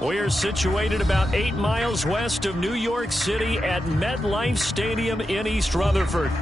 We're situated about 8 miles west of New York City at MetLife Stadium in East Rutherford.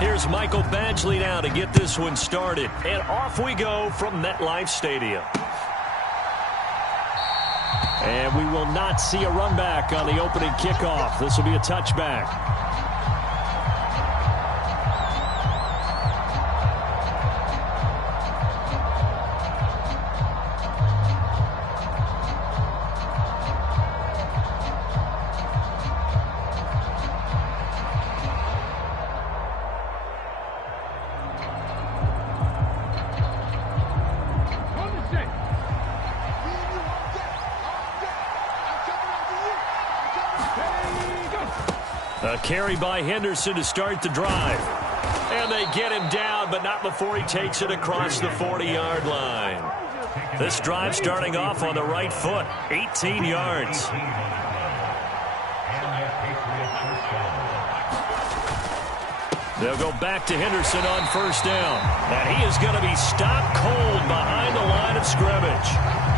Here's Michael Badgley now to get this one started. And off we go from MetLife Stadium. And we will not see a run back on the opening kickoff. This will be a touchback. A carry by Henderson to start the drive. And they get him down, but not before he takes it across the 40-yard line. This drive starting off on the right foot, 18 yards. They'll go back to Henderson on first down. And he is going to be stopped cold behind the line of scrimmage.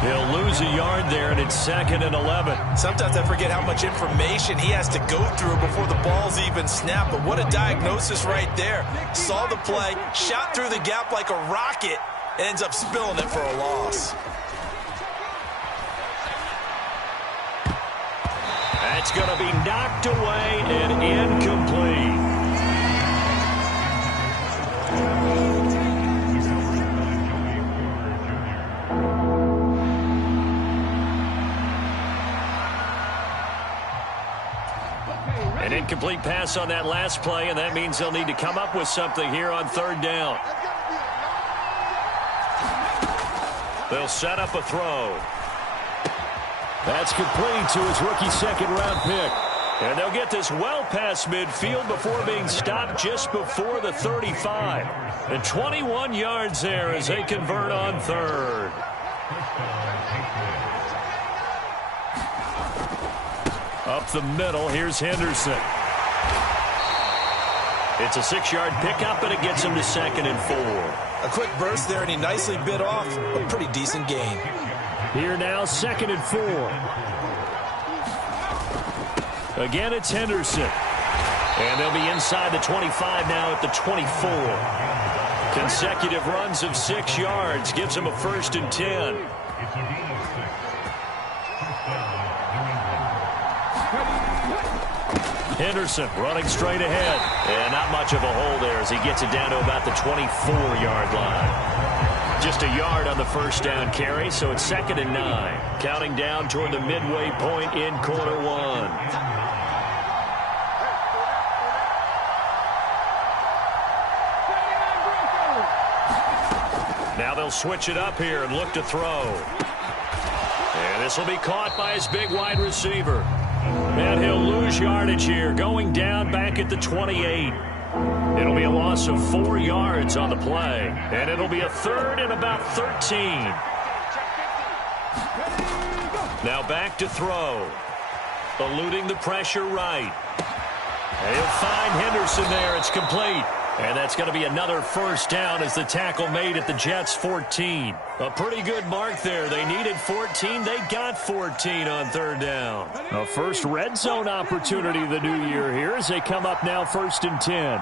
He'll lose a yard there, and it's 2nd and 11. Sometimes I forget how much information he has to go through before the ball's even snapped. But what a diagnosis right there. Saw the play, shot through the gap like a rocket, and ends up spilling it for a loss. That's going to be knocked away and incomplete. An incomplete pass on that last play, and that means they'll need to come up with something here on third down. They'll set up a throw. That's complete to his rookie second-round pick. And they'll get this well past midfield before being stopped just before the 35. And 21 yards there as they convert on third. Up the middle, here's Henderson. It's a 6-yard pickup, and it gets him to 2nd and 4. A quick burst there, and he nicely bit off a pretty decent gain. Here now, 2nd and 4. Again, it's Henderson. And they'll be inside the 25 now at the 24. Consecutive runs of 6 yards gives them a 1st and 10. Henderson running straight ahead. And not much of a hole there as he gets it down to about the 24-yard line. Just a yard on the first down carry, so it's 2nd and 9. Counting down toward the midway point in quarter one. Now they'll switch it up here and look to throw. And this will be caught by his big wide receiver. And he'll lose yardage here, going down back at the 28. It'll be a loss of 4 yards on the play. And it'll be a 3rd and about 13. Now back to throw. Eluding the pressure right. And he'll find Henderson there. It's complete. And that's going to be another first down as the tackle made at the Jets' 14. A pretty good mark there. They needed 14. They got 14 on third down. A first red zone opportunity the new year here as they come up now 1st and 10.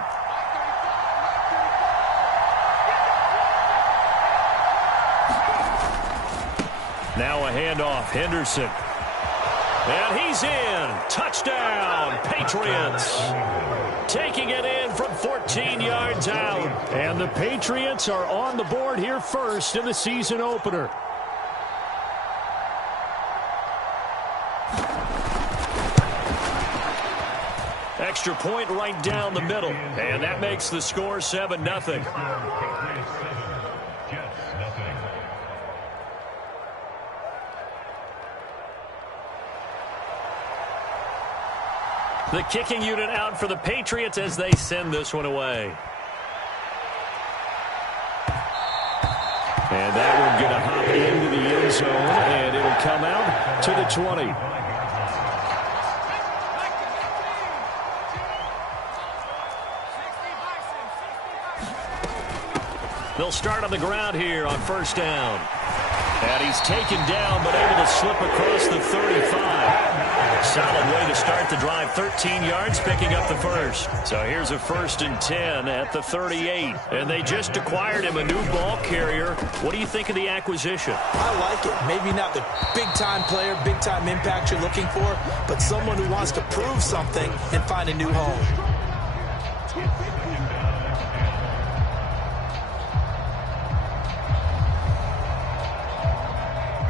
Now a handoff. Henderson. And he's in. Touchdown, Patriots. Taking it in from 14 yards out. And the Patriots are on the board here first in the season opener. Extra point right down the middle. And that makes the score 7-0. The kicking unit out for the Patriots as they send this one away. And that one going to hop into the end zone, and it'll come out to the 20. They'll start on the ground here on first down. And he's taken down, but able to slip across the 35. Solid way to start the drive. 13 yards, picking up the first. So here's a 1st and 10 at the 38. And they just acquired him a new ball carrier. What do you think of the acquisition? I like it. Maybe not the big-time player, big-time impact you're looking for, but someone who wants to prove something and find a new home.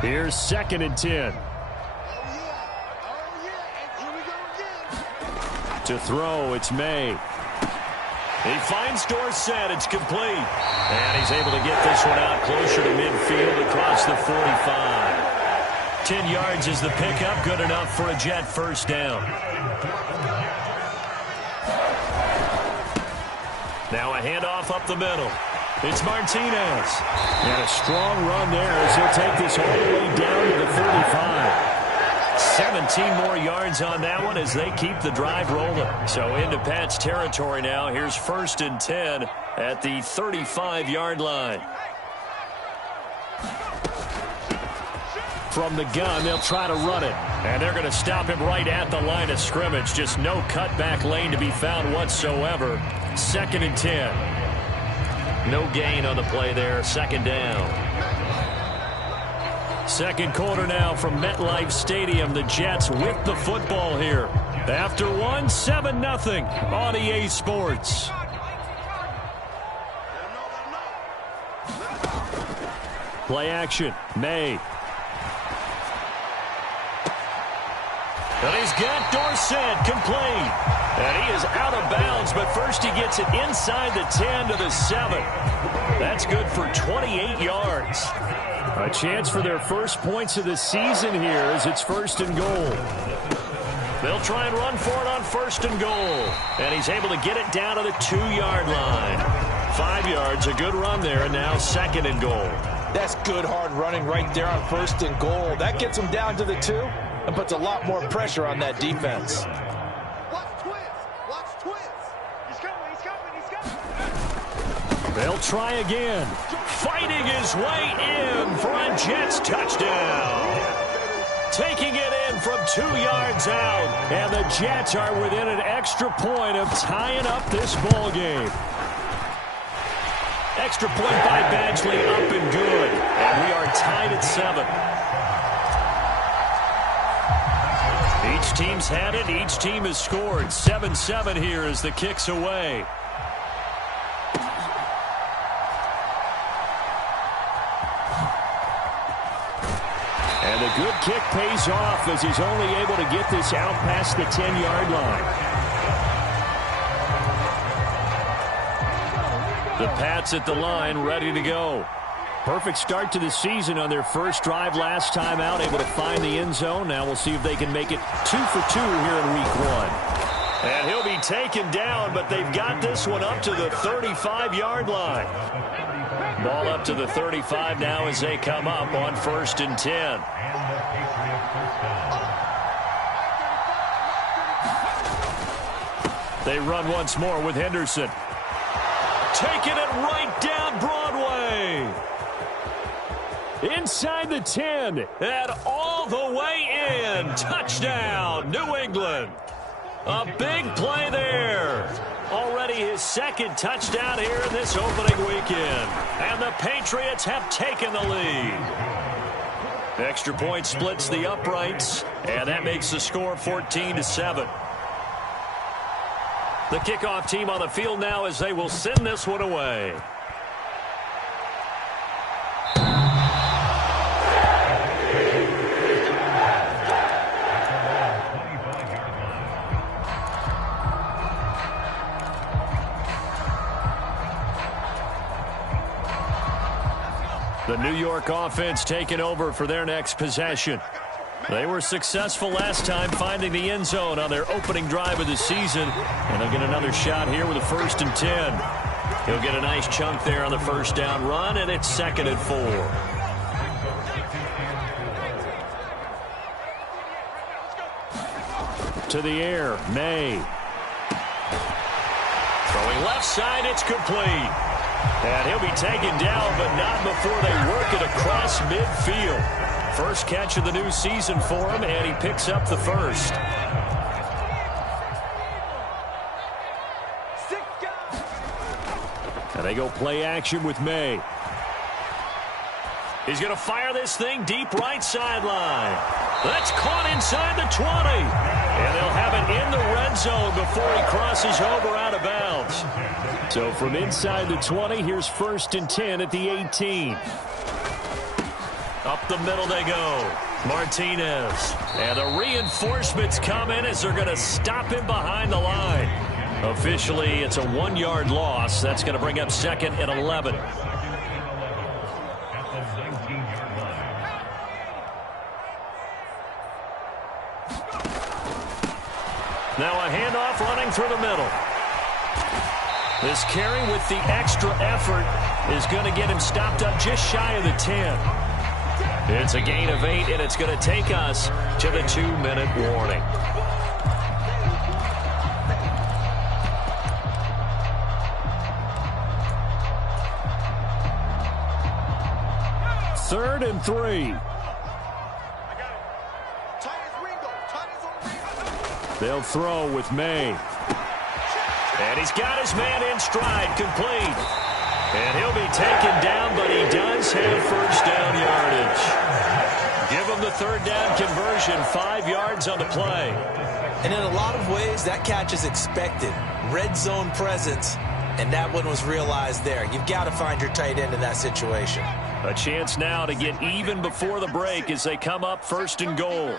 Here's 2nd and 10. To throw, it's May. He finds Dorsett. It's complete. And he's able to get this one out closer to midfield across the 45. 10 yards is the pickup. Good enough for a Jet first down. Now a handoff up the middle. It's Martinez. And a strong run there as he'll take this all the way down to the 35. 17 more yards on that one as they keep the drive rolling. So into Pat's territory now. Here's 1st and 10 at the 35-yard line. From the gun, they'll try to run it. And they're going to stop him right at the line of scrimmage. Just no cutback lane to be found whatsoever. 2nd and 10. No gain on the play there. 2nd down. Second quarter now from MetLife Stadium. The Jets with the football here. After one, 7-0 on EA Sports. Play action. May. And he's got Dorsett complete. And he is out of bounds, but first he gets it inside the 10 to the 7. That's good for 28 yards. A chance for their first points of the season here as it's 1st and goal. They'll try and run for it on 1st and goal. And he's able to get it down to the 2-yard line. 5 yards, a good run there, and now 2nd and goal. That's good hard running right there on 1st and goal. That gets him down to the 2 and puts a lot more pressure on that defense. They'll try again. Fighting his way in for a Jets touchdown. Taking it in from 2 yards out. And the Jets are within an extra point of tying up this ball game. Extra point by Badgley up and good. And we are tied at 7. Each team's had it. Each team has scored. 7-7 here as the kick's away. And a good kick pays off as he's only able to get this out past the 10-yard line. The Pats at the line, ready to go. Perfect start to the season on their first drive last time out, able to find the end zone. Now we'll see if they can make it 2 for 2 here in week 1. And he'll be taken down, but they've got this one up to the 35-yard line. Ball up to the 35 now as they come up on 1st and 10. They run once more with Henderson. Taking it right down Broadway. Inside the 10 and all the way in. Touchdown, New England. A big play there. Already his 2nd touchdown here in this opening weekend. And the Patriots have taken the lead. Extra point splits the uprights, and that makes the score 14-7. The kickoff team on the field now as they will send this one away. The New York offense taking over for their next possession. They were successful last time finding the end zone on their opening drive of the season. And they'll get another shot here with a 1st and 10. He'll get a nice chunk there on the first down run, and it's 2nd and 4. To the air, May. Throwing left side, it's complete. And he'll be taken down, but not before they work it across midfield. First catch of the new season for him, and he picks up the first. And they go play action with May. He's going to fire this thing deep right sideline. That's caught inside the 20. And they'll have it in the red zone before he crosses over out of bounds. So from inside the 20, here's 1st and 10 at the 18. Up the middle they go. Martinez. And the reinforcements come in as they're going to stop him behind the line. Officially, it's a 1-yard loss. That's going to bring up 2nd and 11. Now a handoff running through the middle. This carry with the extra effort is going to get him stopped up just shy of the 10. It's a gain of 8, and it's going to take us to the 2-minute warning. Third and 3. They'll throw with May. And he's got his man in stride, complete. And he'll be taken down, but he does have first down yardage. Give him the 3rd down conversion, 5 yards on the play. And in a lot of ways, that catch is expected. Red zone presence, and that one was realized there. You've got to find your tight end in that situation. A chance now to get even before the break as they come up 1st and goal.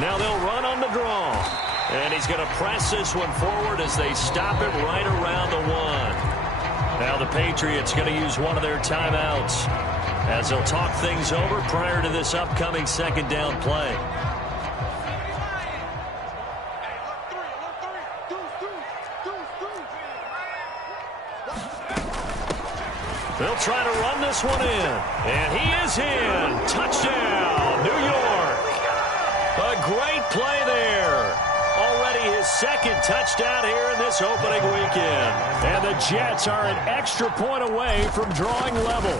Now they'll run on the draw. And he's going to press this one forward as they stop it right around the 1. Now the Patriots going to use one of their timeouts as they'll talk things over prior to this upcoming 2nd down play. They'll try to run this one in. And he is in. Touchdown, New York. A great play there. Already his 2nd touchdown here in this opening weekend. And the Jets are an extra point away from drawing level.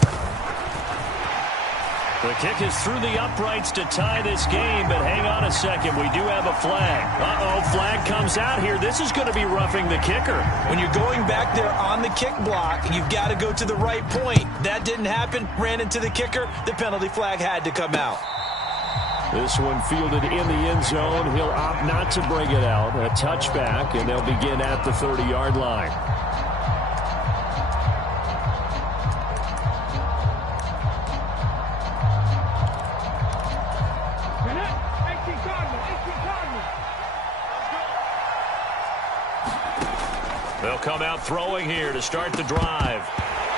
The kick is through the uprights to tie this game, but hang on a second. We do have a flag. Uh-oh, flag comes out here. This is going to be roughing the kicker. When you're going back there on the kick block, you've got to go to the right point. That didn't happen. Ran into the kicker. The penalty flag had to come out. This one fielded in the end zone. He'll opt not to bring it out. A touchback, and they'll begin at the 30-yard line. They'll come out throwing here to start the drive.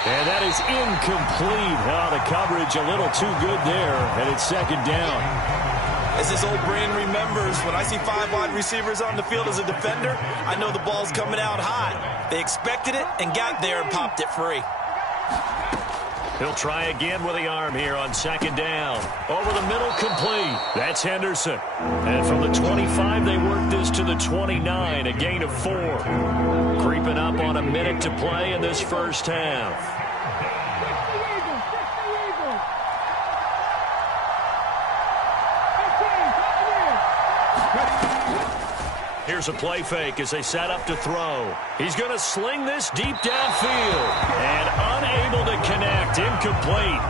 And that is incomplete. Oh, the coverage a little too good there, and it's 2nd down. As his old brain remembers, when I see 5 wide receivers on the field as a defender, I know the ball's coming out hot. They expected it and got there and popped it free. He'll try again with the arm here on 2nd down. Over the middle, complete. That's Henderson. And from the 25, they work this to the 29, a gain of 4. Creeping up on a minute to play in this first half. Here's a play fake as they set up to throw. He's going to sling this deep downfield. And unable to connect. Incomplete.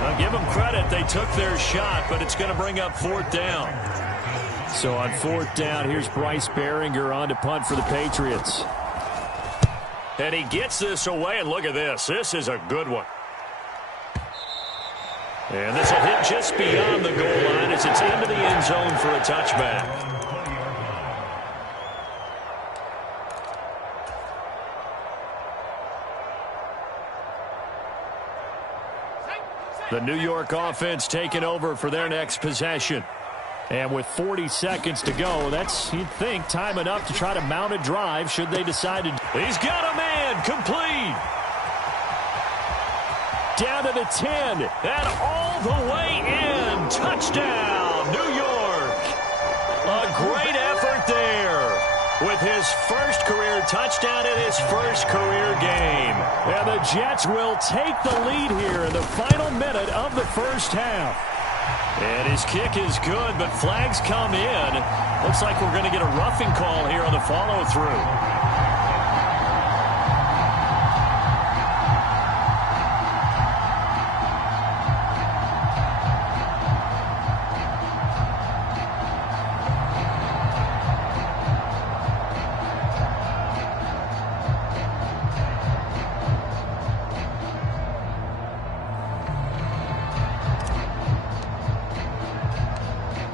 Now give them credit. They took their shot, but it's going to bring up 4th down. So on 4th down, here's Bryce Behringer on to punt for the Patriots. And he gets this away, and look at this. This is a good one. And this will hit just beyond the goal line as it's into the end zone for a touchback. The New York offense taking over for their next possession. And with 40 seconds to go, that's, you'd think, time enough to try to mount a drive should they decide to. He's got a man, complete. Down to the 10, and all the way in. Touchdown, New York. A great effort there with his first career touchdown in his first career game. And the Jets will take the lead here in the final minute of the first half. And his kick is good, but flags come in. Looks like we're going to get a roughing call here on the follow-through.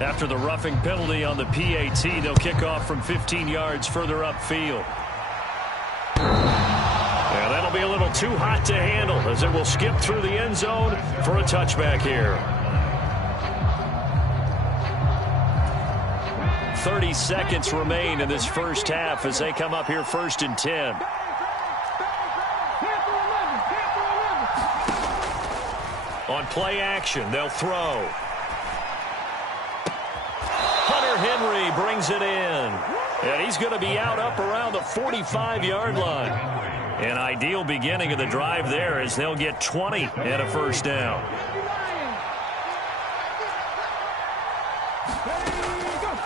After the roughing penalty on the PAT, they'll kick off from 15 yards further upfield. Yeah, that'll be a little too hot to handle as it will skip through the end zone for a touchback here. 30 seconds remain in this first half as they come up here 1st and 10. On play action, they'll throw. Henry brings it in, and he's going to be out up around the 45-yard line. An ideal beginning of the drive there as they'll get 20 and a first down.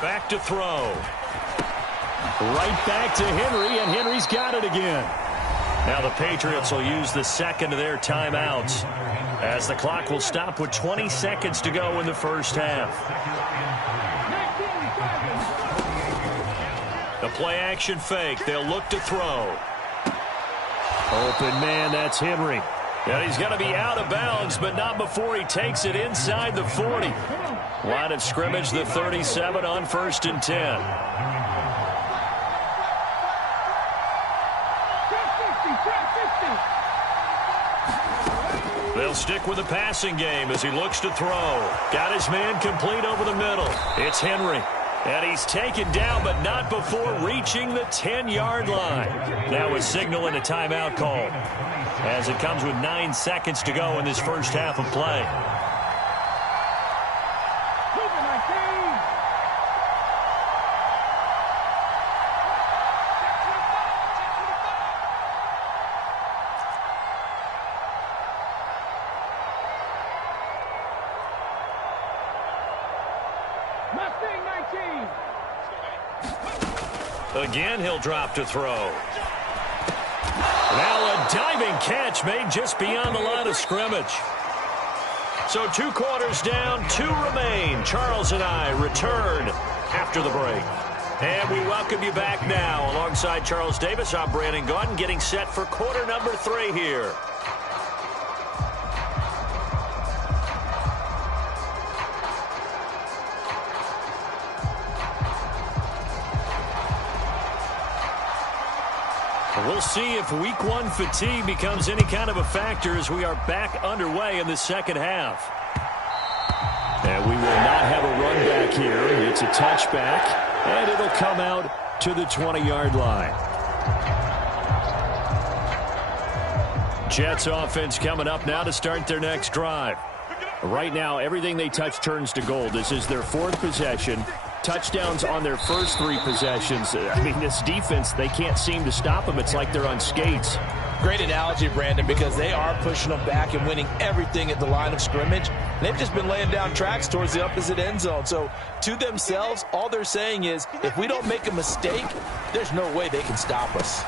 Back to throw. Right back to Henry, and Henry's got it again. Now the Patriots will use the second of their timeouts as the clock will stop with 20 seconds to go in the first half. The play-action fake. They'll look to throw. Open man, that's Henry. And he's going to be out of bounds, but not before he takes it inside the 40. Line of scrimmage, the 37 on 1st and 10. They'll stick with the passing game as he looks to throw. Got his man complete over the middle. It's Henry. And he's taken down, but not before reaching the 10-yard line. Now a signal and a timeout call as it comes with 9 seconds to go in this first half of play. Again, he'll drop to throw. Now a diving catch made just beyond the line of scrimmage. So 2 quarters down, 2 remain. Charles and I return after the break. And we welcome you back now. Alongside Charles Davis, I'm Brandon Gaudin, getting set for quarter number 3 here. We'll see if week 1 fatigue becomes any kind of a factor as we are back underway in the second half. And we will not have a run back here. It's a touchback, and it'll come out to the 20-yard line. Jets offense coming up now to start their next drive. Right now, everything they touch turns to gold. This is their 4th possession. Touchdowns on their first 3 possessions. I mean, this defense, they can't seem to stop them. It's like they're on skates. Great analogy, Brandon, because they are pushing them back and winning everything at the line of scrimmage. They've just been laying down tracks towards the opposite end zone. So to themselves, all they're saying is, if we don't make a mistake, there's no way they can stop us.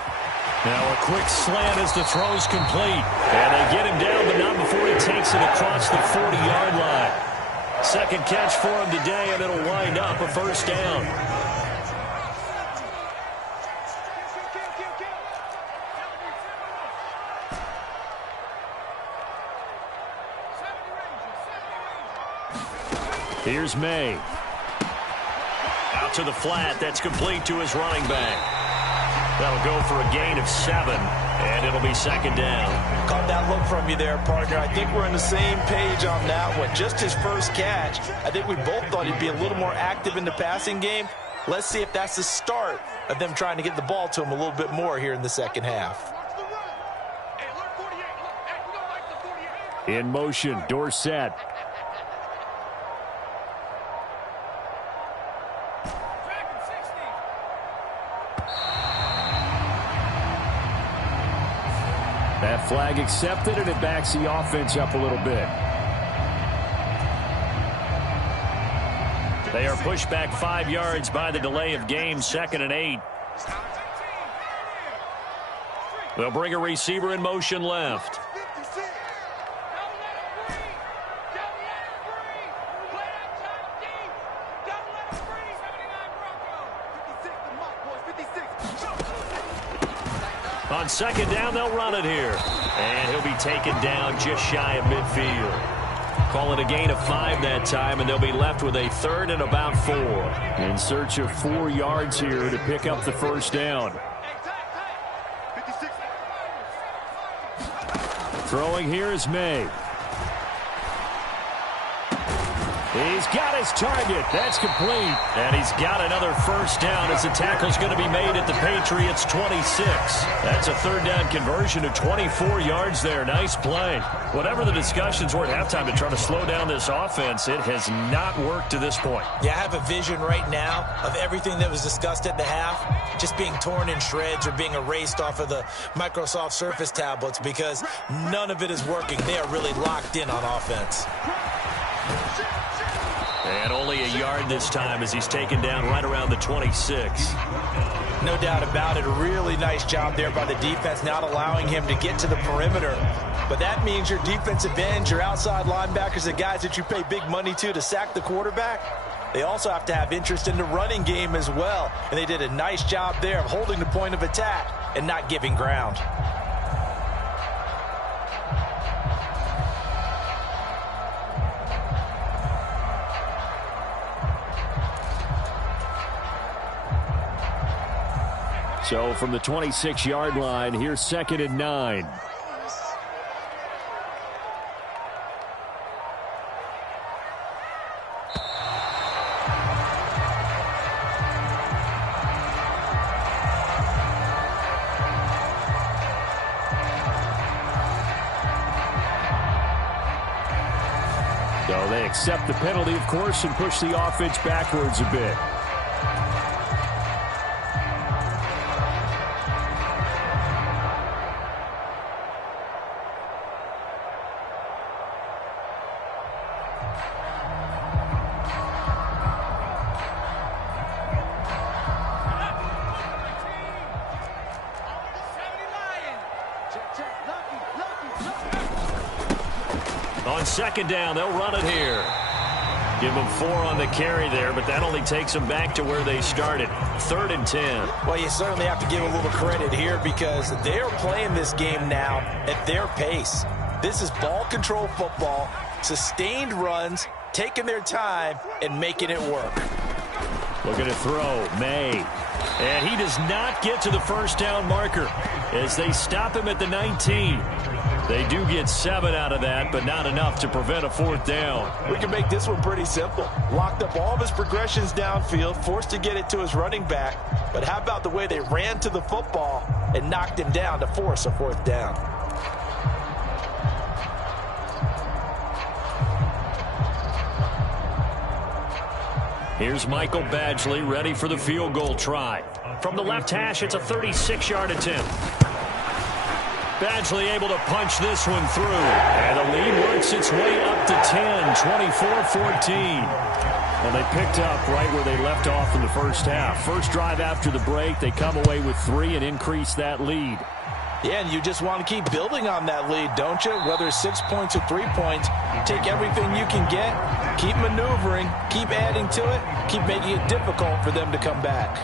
Now a quick slant as the throw's complete. And they get him down, but not before he takes it across the 40-yard line. Second catch for him today, and it'll wind up a first down. Here's May. Out to the flat. That's complete to his running back. That'll go for a gain of 7, and it'll be second down. Caught that look from you there, partner. I think we're on the same page on that one. Just his first catch, I think we both thought he'd be a little more active in the passing game. Let's see if that's the start of them trying to get the ball to him a little bit more here in the second half. In motion, Dorsett. That flag accepted, and it backs the offense up a little bit. They are pushed back 5 yards by the delay of game, 2nd and 8. They'll bring a receiver in motion left. On second down, they'll run it here. And he'll be taken down just shy of midfield. Call it a gain of 5 that time, and they'll be left with a 3rd and about 4. In search of 4 yards here to pick up the first down. Throwing here is May. He's got his target. That's complete. And he's got another first down as the tackle's going to be made at the Patriots' 26. That's a 3rd down conversion of 24 yards there. Nice play. Whatever the discussions were at halftime to try to slow down this offense, it has not worked to this point. Yeah, I have a vision right now of everything that was discussed at the half just being torn in shreds or being erased off of the Microsoft Surface tablets because none of it is working. They are really locked in on offense. And only a yard this time as he's taken down right around the 26. No doubt about it. A really nice job there by the defense, not allowing him to get to the perimeter. But that means your defensive ends, your outside linebackers, the guys that you pay big money to sack the quarterback, they also have to have interest in the running game as well. And they did a nice job there of holding the point of attack and not giving ground. So from the 26-yard line, here's 2nd and 9. So they accept the penalty, of course, and push the offense backwards a bit. On second down, they'll run it here. Give them 4 on the carry there, but that only takes them back to where they started. 3rd and 10. Well, you certainly have to give a little credit here because they're playing this game now at their pace. This is ball control football, sustained runs, taking their time, and making it work. Looking to throw, May. And he does not get to the first down marker as they stop him at the 19. They do get 7 out of that, but not enough to prevent a 4th down. We can make this one pretty simple. Locked up all of his progressions downfield, forced to get it to his running back. But how about the way they ran to the football and knocked him down to force a 4th down? Here's Michael Badgley ready for the field goal try. From the left hash, it's a 36-yard attempt. Badgley able to punch this one through. And the lead works its way up to 10, 24-14. And they picked up right where they left off in the first half. First drive after the break, they come away with 3 and increase that lead. Yeah, and you just want to keep building on that lead, don't you? Whether it's 6 points or 3 points, take everything you can get, keep maneuvering, keep adding to it, keep making it difficult for them to come back.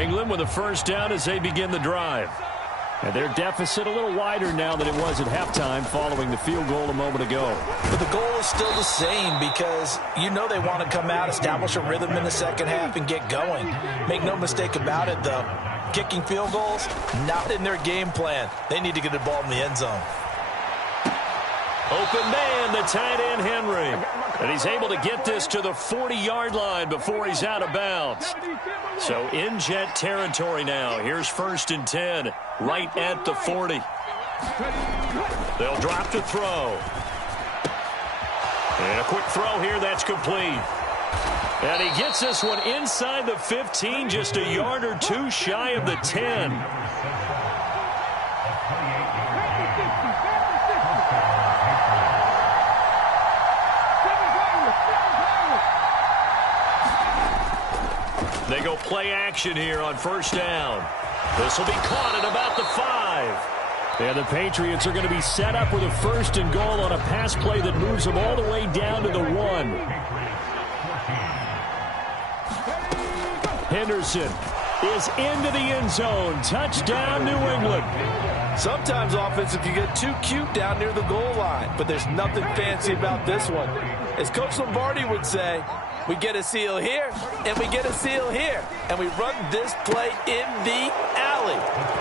England with a first down as they begin the drive. And their deficit a little wider now than it was at halftime following the field goal a moment ago. But the goal is still the same because you know they want to come out, establish a rhythm in the second half, and get going. Make no mistake about it, though. Kicking field goals, not in their game plan. They need to get the ball in the end zone. Open man, the tight end, Henry. And he's able to get this to the 40-yard line before he's out of bounds. So in Jet territory now. Here's 1st and 10, right at the 40. They'll drop to throw. And a quick throw here, that's complete. And he gets this one inside the 15, just a yard or two shy of the 10. They go play action here on 1st down. This will be caught at about the 5. And the Patriots are going to be set up with a 1st and goal on a pass play that moves them all the way down to the 1. Henderson is into the end zone. Touchdown, New England. Sometimes offensive can get too cute down near the goal line, but there's nothing fancy about this one. As Coach Lombardi would say, we get a seal here, and we get a seal here, and we run this play in the alley.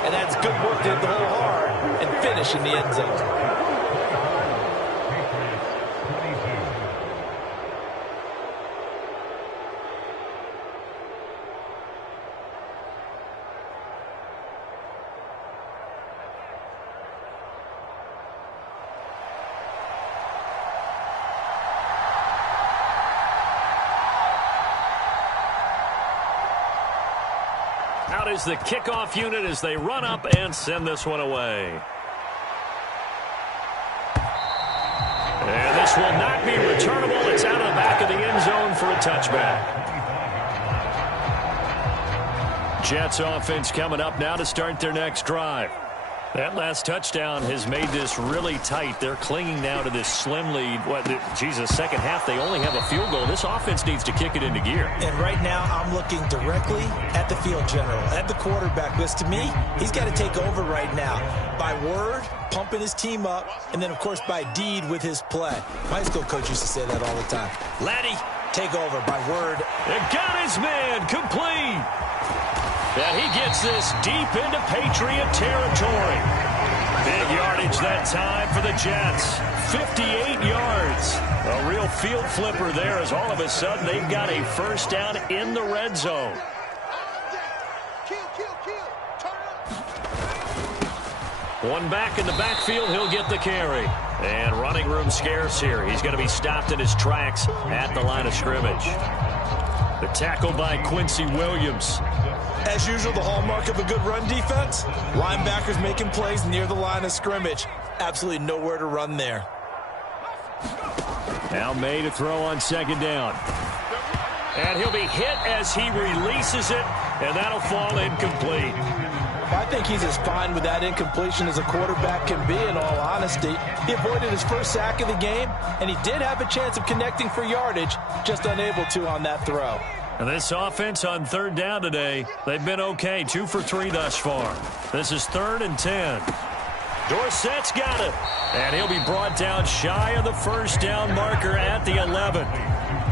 And that's good work to hit the hole hard and finish in the end zone. Out is the kickoff unit as they run up and send this one away. And this will not be returnable. It's out of the back of the end zone for a touchback. Jets offense coming up now to start their next drive. That last touchdown has made this really tight. They're clinging now to this slim lead. Second half, they only have a field goal. This offense needs to kick it into gear. And right now, I'm looking directly at the field general, at the quarterback. Because to me, he's got to take over right now. By word, pumping his team up, and then, of course, by deed with his play. My high school coach used to say that all the time. Laddie, take over by word. It got his man complete. And he gets this deep into Patriot territory. Big yardage that time for the Jets. 58 yards. A real field flipper there as all of a sudden they've got a first down in the red zone. One back in the backfield, he'll get the carry. And running room scarce here. He's going to be stopped in his tracks at the line of scrimmage. The tackle by Quincy Williams. As usual, the hallmark of a good run defense, linebackers making plays near the line of scrimmage. Absolutely nowhere to run there. Now May to throw on 2nd down. And he'll be hit as he releases it, and that'll fall incomplete. I think he's as fine with that incompletion as a quarterback can be, in all honesty. He avoided his first sack of the game, and he did have a chance of connecting for yardage, just unable to on that throw. And this offense on 3rd down today, they've been okay, 2 for 3 thus far. This is 3rd and 10. Dorsett's got it, and he'll be brought down shy of the first down marker at the 11.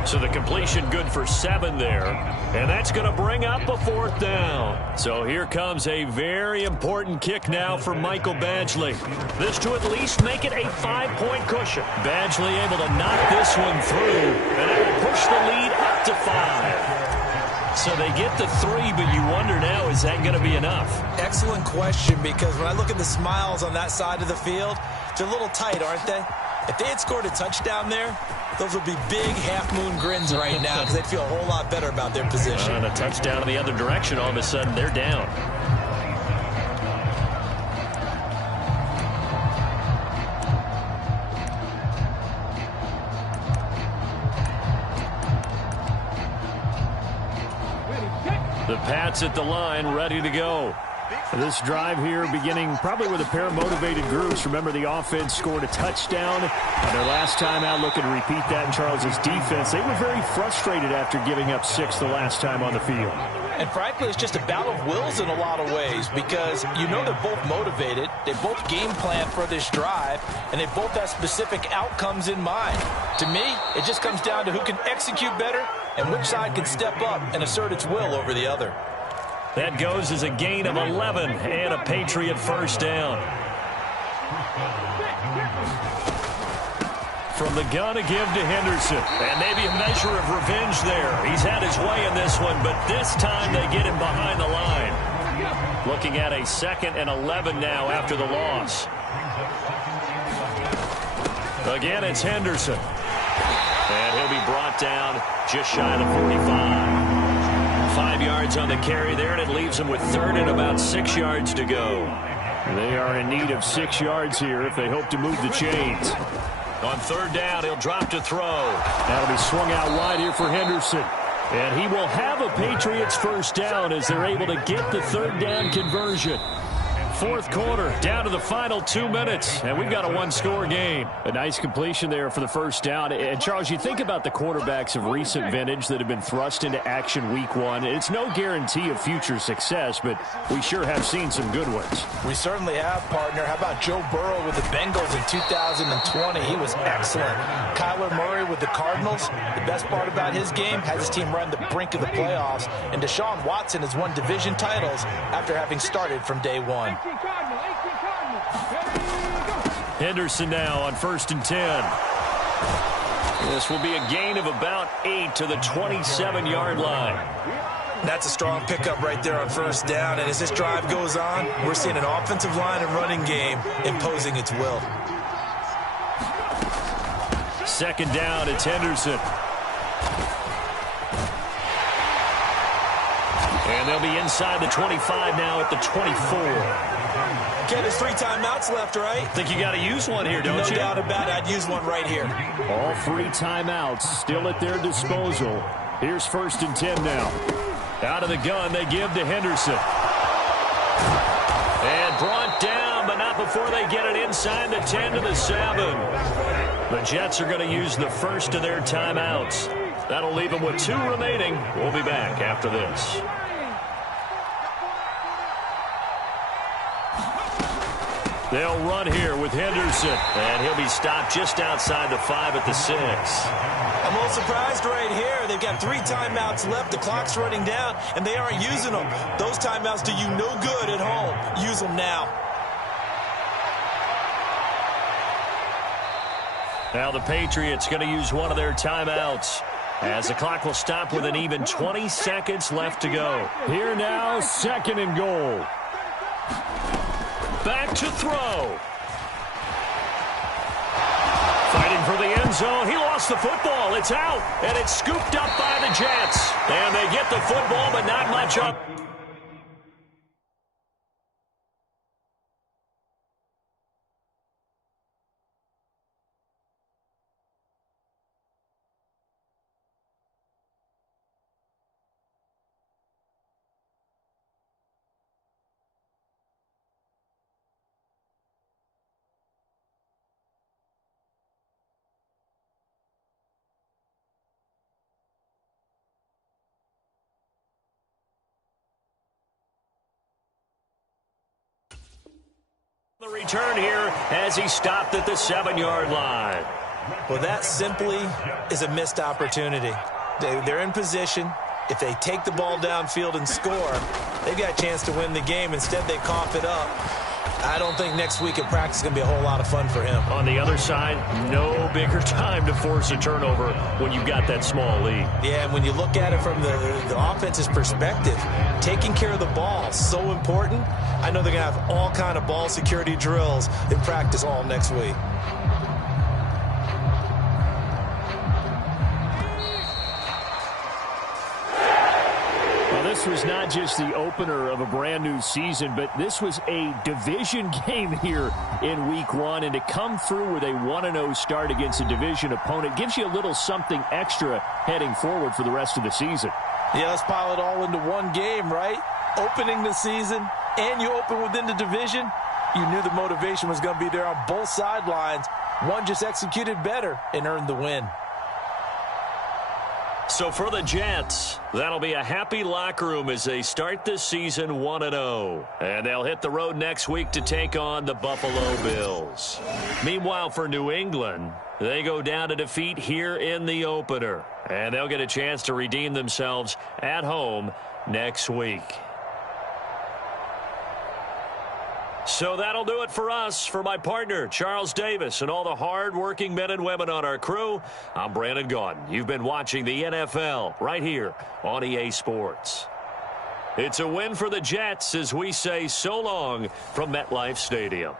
So the completion good for 7 there, and that's going to bring up a 4th down. So here comes a very important kick now for Michael Badgley. This to at least make it a 5-point cushion. Badgley able to knock this one through, and it will push the lead up to 5. So they get the 3, but you wonder now, is that going to be enough? Excellent question, because when I look at the smiles on that side of the field, they're a little tight, aren't they? If they had scored a touchdown there, those would be big half-moon grins right now because they'd feel a whole lot better about their position. And a touchdown in the other direction, all of a sudden they're down. The Pats at the line, ready to go. This drive here beginning probably with a pair of motivated groups. Remember, the offense scored a touchdown on their last time out. Looking to repeat that in Charles's defense. They were very frustrated after giving up 6 the last time on the field. And frankly, it's just a battle of wills in a lot of ways because you know they're both motivated, they both game plan for this drive, and they both have specific outcomes in mind. To me, it just comes down to who can execute better and which side can step up and assert its will over the other. That goes as a gain of 11 and a Patriot first down. From the gun, a give to Henderson. And maybe a measure of revenge there. He's had his way in this one, but this time they get him behind the line. Looking at a 2nd and 11 now after the loss. Again, it's Henderson. And he'll be brought down just shy of the 45. 5 yards on the carry there, and it leaves him with 3rd and about 6 yards to go. They are in need of 6 yards here if they hope to move the chains. On 3rd down, he'll drop to throw. That'll be swung out wide here for Henderson. And he will have a Patriots first down as they're able to get the 3rd down conversion. 4th quarter, down to the final 2 minutes, and we've got a one-score game. A nice completion there for the first down. And, Charles, you think about the quarterbacks of recent vintage that have been thrust into action week 1. It's no guarantee of future success, but we sure have seen some good ones. We certainly have, partner. How about Joe Burrow with the Bengals in 2020? He was excellent. Kyler Murray with the Cardinals. The best part about his game has his team run the brink of the playoffs. And Deshaun Watson has won division titles after having started from day 1. Henderson now on 1st and 10. This will be a gain of about 8 to the 27-yard line. That's a strong pickup right there on 1st down. And as this drive goes on, we're seeing an offensive line and running game imposing its will. 2nd down, it's Henderson. And they'll be inside the 25 now at the 24. Okay, there's 3 timeouts left, right? Think you got to use one here, don't you? No doubt about it. I'd use one right here. All 3 timeouts still at their disposal. Here's 1st and 10 now. Out of the gun, they give to Henderson. And brought down, but not before they get it inside the 10 to the 7. The Jets are going to use the first of their timeouts. That'll leave them with 2 remaining. We'll be back after this. They'll run here with Henderson, and he'll be stopped just outside the 5 at the 6. I'm a little surprised right here. They've got 3 timeouts left. The clock's running down, and they aren't using them. Those timeouts do you no good at home. Use them now. Now the Patriots going to use one of their timeouts as the clock will stop with an even 20 seconds left to go. Here now, 2nd and goal. Back to throw. Fighting for the end zone. He lost the football. It's out. And it's scooped up by the Jets. And they get the football, but not much up. The return here as he stopped at the 7-yard line. Well, that simply is a missed opportunity. They're in position. If they take the ball downfield and score, they've got a chance to win the game. Instead, they cough it up. I don't think next week at practice is going to be a whole lot of fun for him. On the other side, no bigger time to force a turnover when you've got that small lead. Yeah, and when you look at it from the offense's perspective, taking care of the ball is so important. I know they're going to have all kind of ball security drills in practice all next week. This was not just the opener of a brand new season, but this was a division game here in week 1. And to come through with a 1-0 start against a division opponent gives you a little something extra heading forward for the rest of the season. Yeah, let's pile it all into one game, right? Opening the season, and you open within the division. You knew the motivation was going to be there on both sidelines. One just executed better and earned the win. So for the Jets, that'll be a happy locker room as they start this season 1-0. And they'll hit the road next week to take on the Buffalo Bills. Meanwhile, for New England, they go down to defeat here in the opener. And they'll get a chance to redeem themselves at home next week. So that'll do it for us. For my partner, Charles Davis, and all the hard-working men and women on our crew, I'm Brandon Gaudin. You've been watching the NFL right here on EA Sports. It's a win for the Jets as we say so long from MetLife Stadium.